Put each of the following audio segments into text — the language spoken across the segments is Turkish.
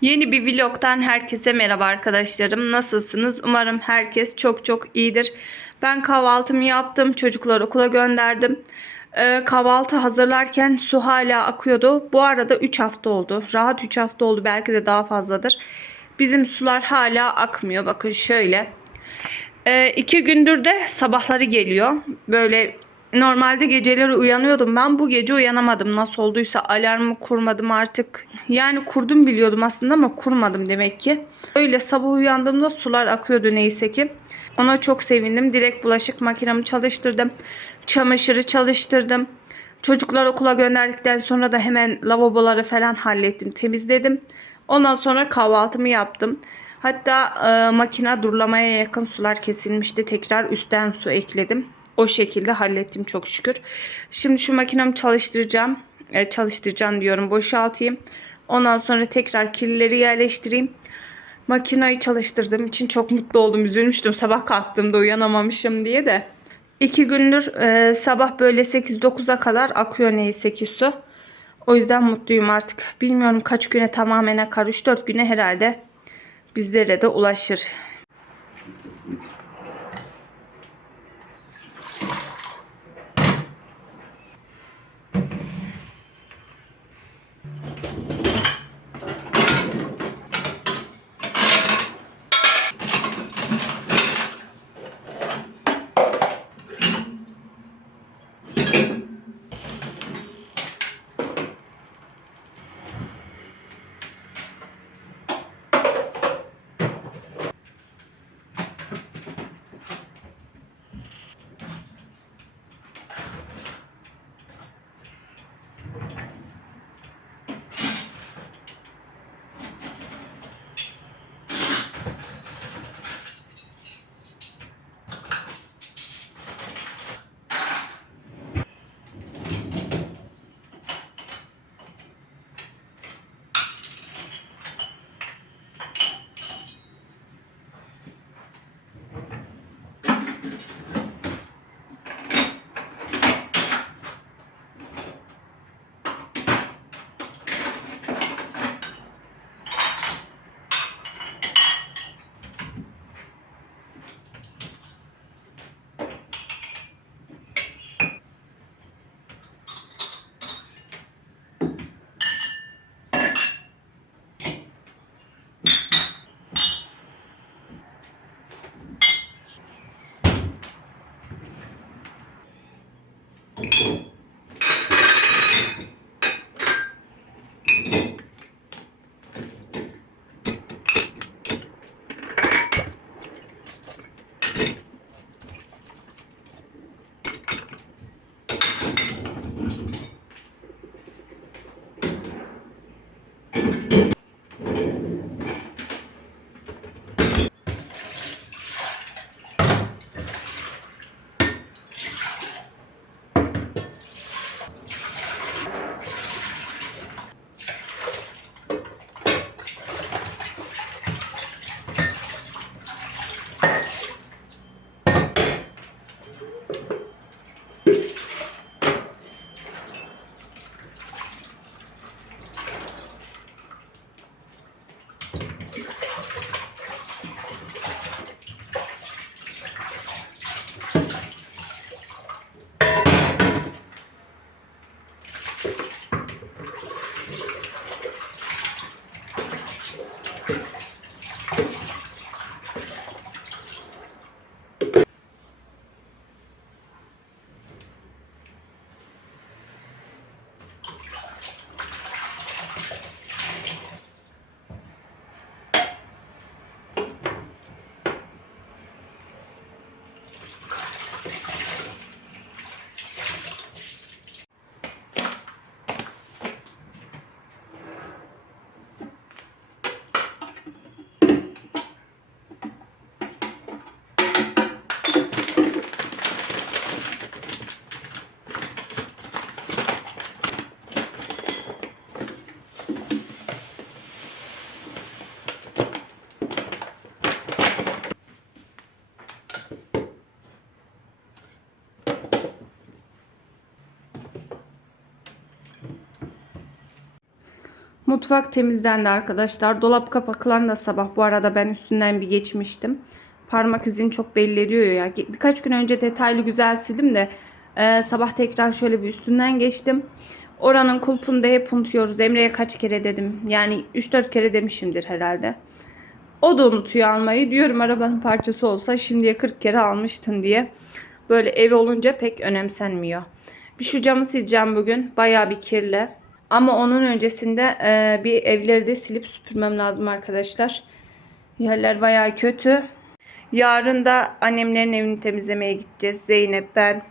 Yeni bir vlogtan herkese merhaba arkadaşlarım. Nasılsınız? Umarım herkes çok çok iyidir. Ben kahvaltımı yaptım. Çocukları okula gönderdim. Kahvaltı hazırlarken su hala akıyordu. Bu arada 3 hafta oldu. Rahat 3 hafta oldu. Belki de daha fazladır. Bizim sular hala akmıyor. Bakın şöyle. 2 gündür de sabahları geliyor. Böyle normalde geceleri uyanıyordum ben. Bu gece uyanamadım. Nasıl olduysa alarmı kurmadım artık. Yani kurdum biliyordum aslında ama kurmadım demek ki. Öyle sabah uyandığımda sular akıyordu neyse ki. Ona çok sevindim. Direkt bulaşık makinemi çalıştırdım. Çamaşırı çalıştırdım. Çocuklar okula gönderdikten sonra da hemen lavaboları falan hallettim, temizledim. Ondan sonra kahvaltımı yaptım. Hatta makine durulamaya yakın sular kesilmişti. Tekrar üstten su ekledim. O şekilde hallettim çok şükür. Şimdi şu makinemi çalıştıracağım. Çalıştıracağım diyorum, boşaltayım. Ondan sonra tekrar kirlileri yerleştireyim. Makinayı çalıştırdığım için çok mutlu oldum. Üzülmüştüm sabah kalktığımda uyanamamışım diye de. 2 gündür sabah böyle 8-9'a kadar akıyor neyse ki su. O yüzden mutluyum artık. Bilmiyorum kaç güne tamamen akar. 3-4 güne herhalde bizlere de ulaşır. Mutfak temizlendi arkadaşlar. Dolap kapaklarını da sabah bu arada ben üstünden bir geçmiştim. Parmak izini çok belli ediyor ya. Birkaç gün önce detaylı güzel sildim de sabah tekrar şöyle bir üstünden geçtim. Oranın kulpunu da hep unutuyoruz. Emre'ye kaç kere dedim. Yani 3-4 kere demişimdir herhalde. O da unutuyor almayı. Diyorum arabanın parçası olsa şimdiye 40 kere almıştın diye. Böyle ev olunca pek önemsenmiyor. Bir şu camı sileceğim bugün. Bayağı bir kirli. Ama onun öncesinde bir evleri de silip süpürmem lazım arkadaşlar. Yerler bayağı kötü. Yarın da annemlerin evini temizlemeye gideceğiz. Zeynep, ben.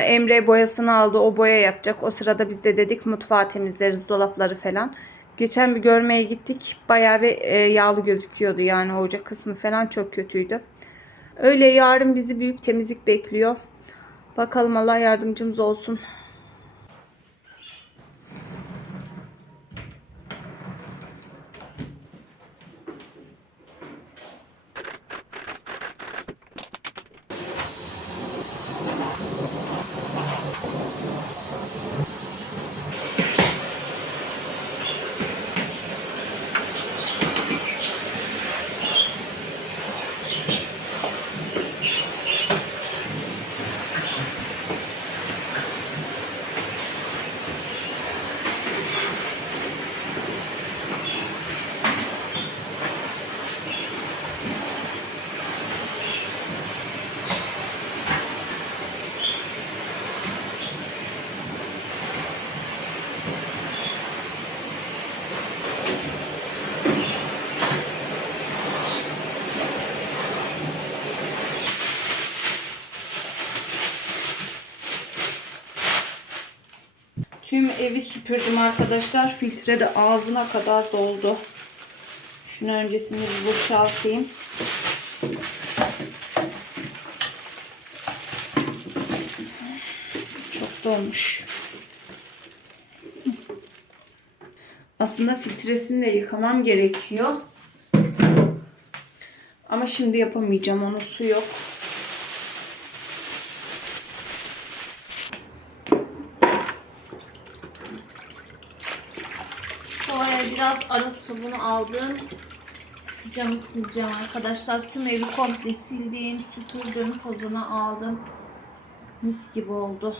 Emre boyasını aldı. O boya yapacak. O sırada biz de dedik mutfağı temizleriz, dolapları falan. Geçen bir görmeye gittik. Bayağı bir yağlı gözüküyordu. Yani ocak kısmı falan çok kötüydü. Öyle yarın bizi büyük temizlik bekliyor. Bakalım, Allah yardımcımız olsun. Tüm evi süpürdüm arkadaşlar. Filtre de ağzına kadar doldu. Şunu öncesinde bir boşaltayım. Çok dolmuş. Aslında filtresini de yıkamam gerekiyor. Ama şimdi yapamayacağım. Onun su yok. Sonra biraz Arap sabunu aldım. Camı sileceğim arkadaşlar. Tüm evi komple sildim, süpürdüm, tozunu aldım. Mis gibi oldu.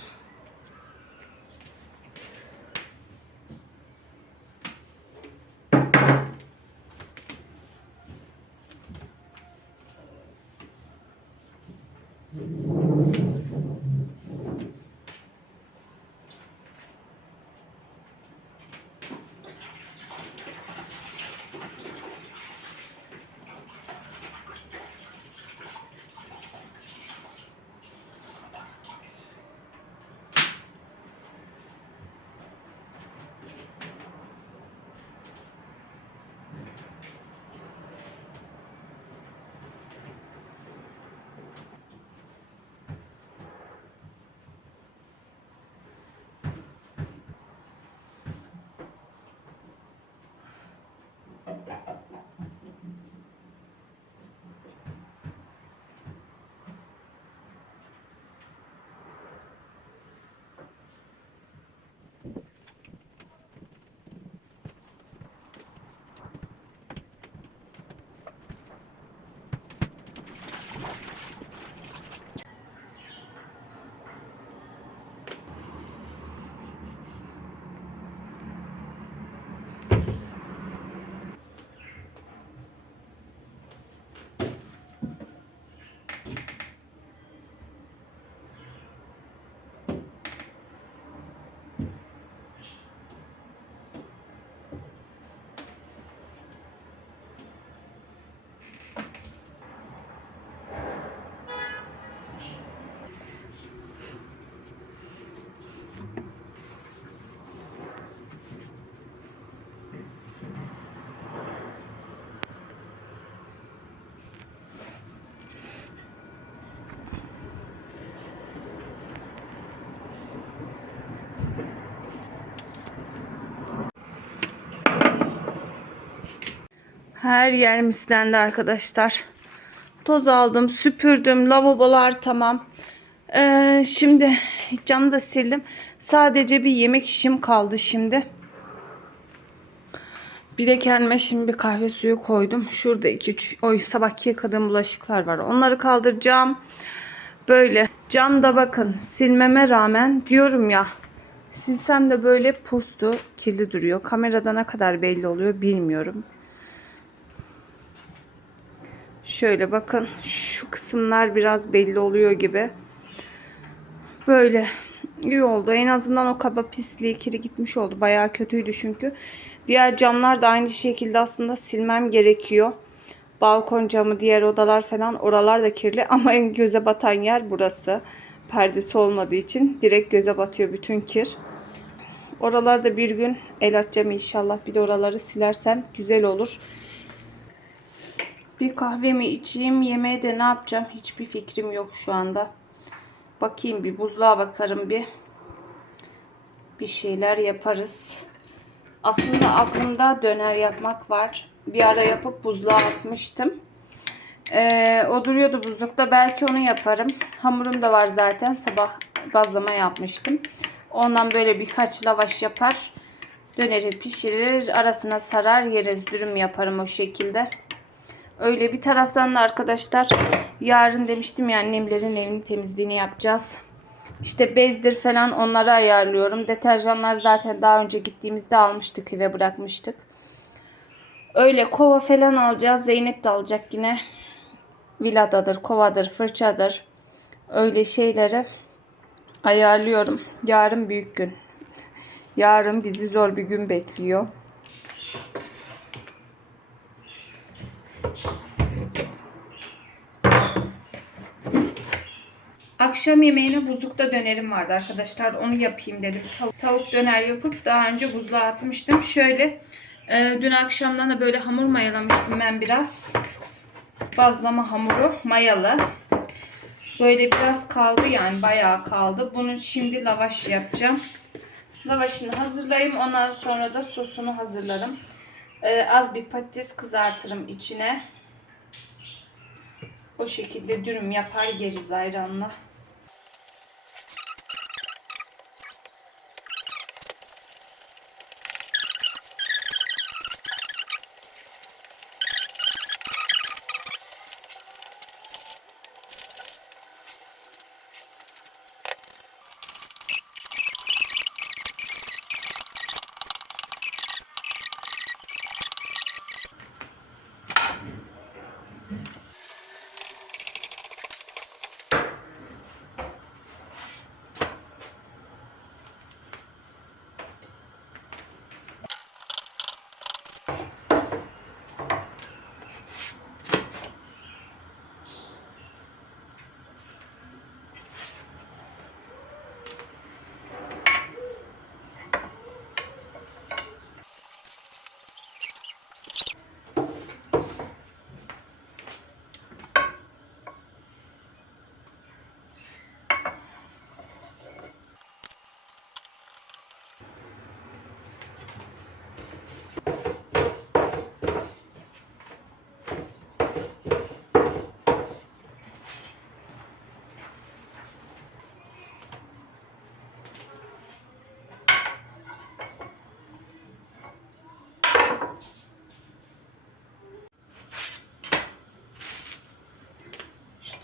Her yer mislendi arkadaşlar. Toz aldım, süpürdüm. Lavabolar tamam. Şimdi camı da sildim. Sadece bir yemek işim kaldı şimdi. Bir de kendime şimdi bir kahve suyu koydum. Şurada 2-3 o sabahki yıkadığım bulaşıklar var. Onları kaldıracağım. Böyle camda bakın silmeme rağmen diyorum ya, silsem de böyle puslu kirli duruyor. Kamerada ne kadar belli oluyor bilmiyorum. Şöyle bakın şu kısımlar biraz belli oluyor gibi. Böyle iyi oldu. En azından o kaba pisliği, kiri gitmiş oldu. Bayağı kötüydü çünkü. Diğer camlar da aynı şekilde aslında silmem gerekiyor. Balkon camı, diğer odalar falan, oralar da kirli. Ama en göze batan yer burası. Perdesi olmadığı için direkt göze batıyor bütün kir. Oralarda bir gün el atacağım inşallah. Bir de oraları silersem güzel olur. Bir kahvemi içeyim. Yemeğe de ne yapacağım hiçbir fikrim yok şu anda. Bakayım, bir buzluğa bakarım bir şeyler yaparız. Aslında aklımda döner yapmak var. Bir ara yapıp buzluğa atmıştım. O duruyordu buzlukta. Belki onu yaparım. Hamurum da var zaten. Sabah bazlama yapmıştım. Ondan böyle birkaç lavaş yapar. Döneri pişirir. Arasına sarar yeriz. Dürüm yaparım o şekilde. Öyle bir taraftan da arkadaşlar, yarın demiştim ya, annemlerin evinin temizliğini yapacağız. İşte bezdir falan, onları ayarlıyorum. Deterjanlar zaten daha önce gittiğimizde almıştık, eve bırakmıştık. Öyle kova falan alacağız. Zeynep de alacak yine. Viladadır, kovadır, fırçadır. Öyle şeyleri ayarlıyorum. Yarın büyük gün. Yarın bizi zor bir gün bekliyor. Akşam yemeğine buzlukta dönerim vardı arkadaşlar. Onu yapayım dedim. Tavuk döner yapıp daha önce buzluğa atmıştım. Şöyle dün akşamdan da böyle hamur mayalamıştım ben biraz. Bazlama hamuru mayalı. Böyle biraz kaldı, yani bayağı kaldı. Bunu şimdi lavaş yapacağım. Lavaşını hazırlayayım. Ondan sonra da sosunu hazırlarım. Az bir patates kızartırım içine. O şekilde dürüm yapar yeriz ayranla.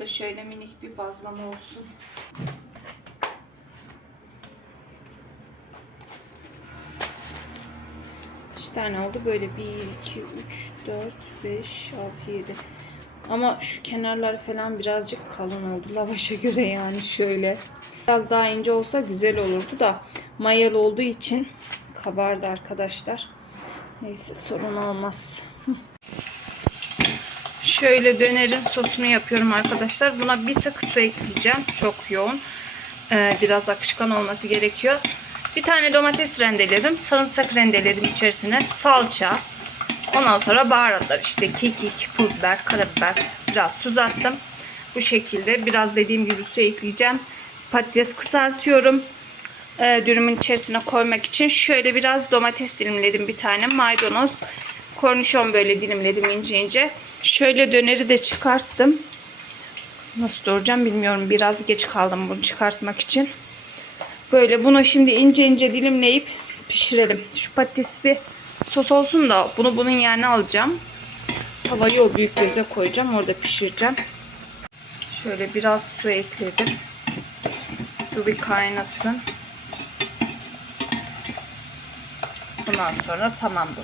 Da şöyle minik bir bazlama olsun. Kaç tane oldu? Böyle 1, 2, 3, 4, 5, 6, 7. Ama şu kenarlar falan birazcık kalın oldu lavaşa göre, yani şöyle. Biraz daha ince olsa güzel olurdu da mayalı olduğu için kabardı arkadaşlar. Neyse, sorun olmaz. Şöyle dönerin sosunu yapıyorum arkadaşlar. Buna bir tık su ekleyeceğim. Çok yoğun. Biraz akışkan olması gerekiyor. Bir tane domates rendeledim. Sarımsak rendeledim içerisine. Salça. Ondan sonra baharatlar, işte kekik, pul biber, karabiber, biraz tuz attım. Bu şekilde biraz dediğim gibi su ekleyeceğim. Patates kızartıyorum. Dürümün içerisine koymak için. Şöyle biraz domates dilimledim, bir tane maydanoz. Kornişon böyle dilimledim ince ince. Şöyle döneri de çıkarttım. Nasıl doğrayacağım bilmiyorum. Biraz geç kaldım bunu çıkartmak için. Böyle bunu şimdi ince ince dilimleyip pişirelim. Şu patatesi bir sos olsun da bunun yerine alacağım. Tavayı o büyük göze koyacağım. Orada pişireceğim. Şöyle biraz su ekledim. Su bir kaynasın. Bundan sonra tamam bu.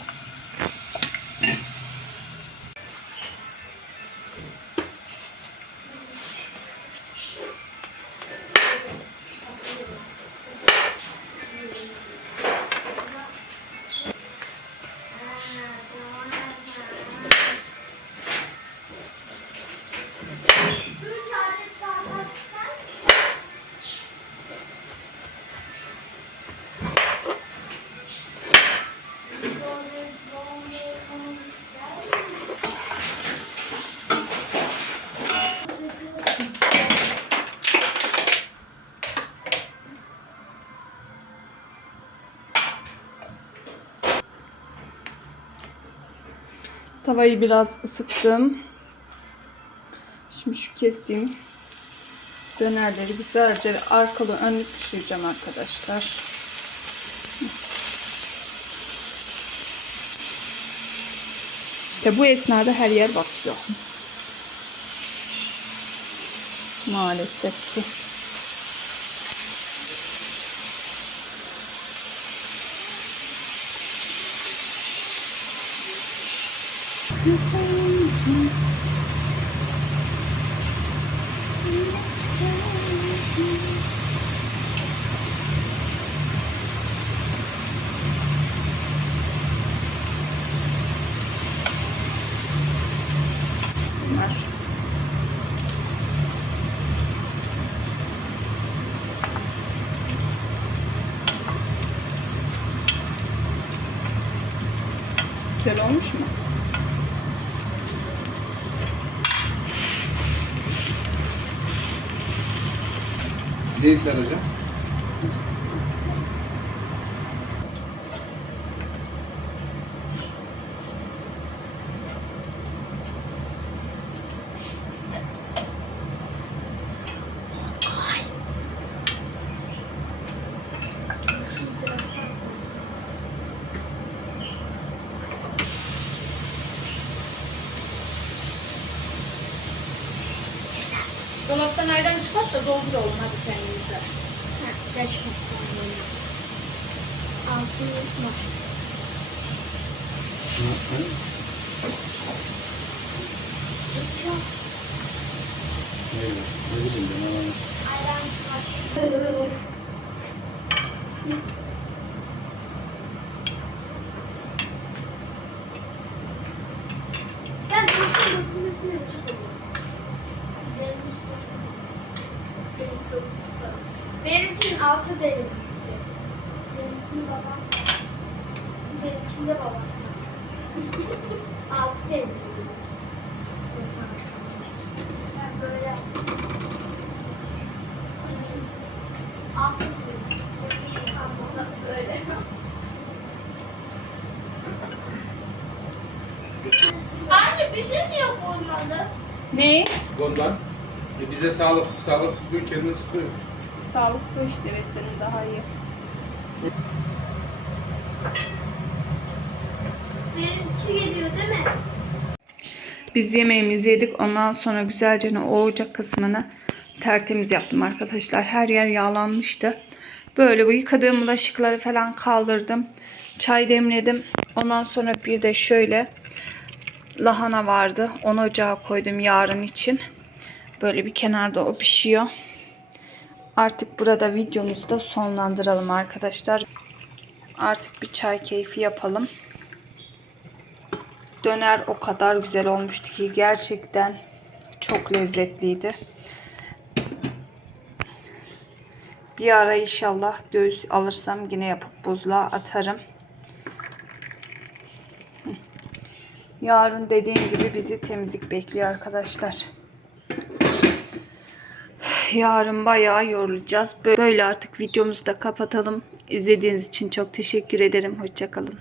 Tavayı biraz ısıttım. Şimdi şu kestiğim dönerleri güzelce arkalı önlü pişireceğim arkadaşlar. İşte bu esnada her yer batıyor. Maalesef ki. Güzel olmuş mu? Ne ister hocam? Dolaptan ayran çıkart da dolduralım hadi kendimize. Gerçekten. Altını unutma. Ne bileyim ben ama. Ayran çıkart. Ben sosun dökülmesine çok oluyor. Benimkinin altı benim. Benimkini babam. Benimkini de babam sana. Altı benim. Ben böyle. Altı benim. Böyle. Anne bir şey niye koymadı? Ne? Ondan. Bize sağlıksız diyor, kendini sıkıyor. Sağlıklı işte, beslenin daha iyi. Benimki geliyor değil mi? Biz yemeğimizi yedik. Ondan sonra güzelce o ocak kısmını tertemiz yaptım arkadaşlar. Her yer yağlanmıştı. Böyle bu yıkadığım bulaşıkları falan kaldırdım. Çay demledim. Ondan sonra bir de şöyle lahana vardı. Onu ocağa koydum yarın için. Böyle bir kenarda o pişiyor. Artık burada videomuzu da sonlandıralım arkadaşlar. Artık bir çay keyfi yapalım. Döner o kadar güzel olmuştu ki gerçekten çok lezzetliydi. Bir ara inşallah göğüs alırsam yine yapıp buzluğa atarım. Yarın dediğim gibi bizi temizlik bekliyor arkadaşlar. Yarın bayağı yorulacağız. Böyle artık videomuzu da kapatalım. İzlediğiniz için çok teşekkür ederim. Hoşça kalın.